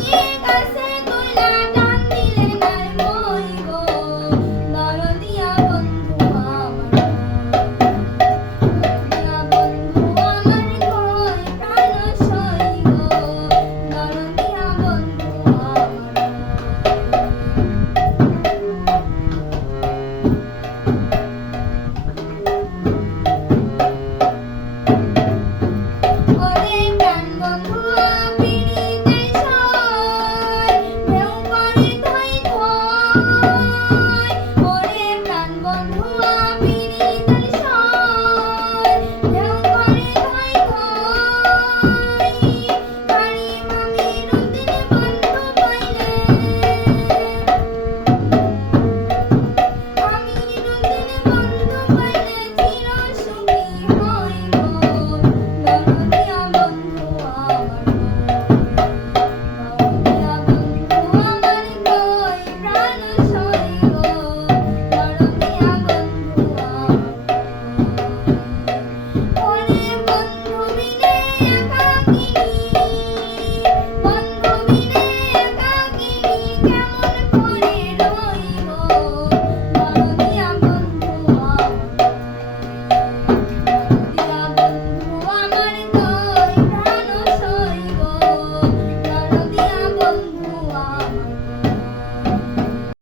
Yeah.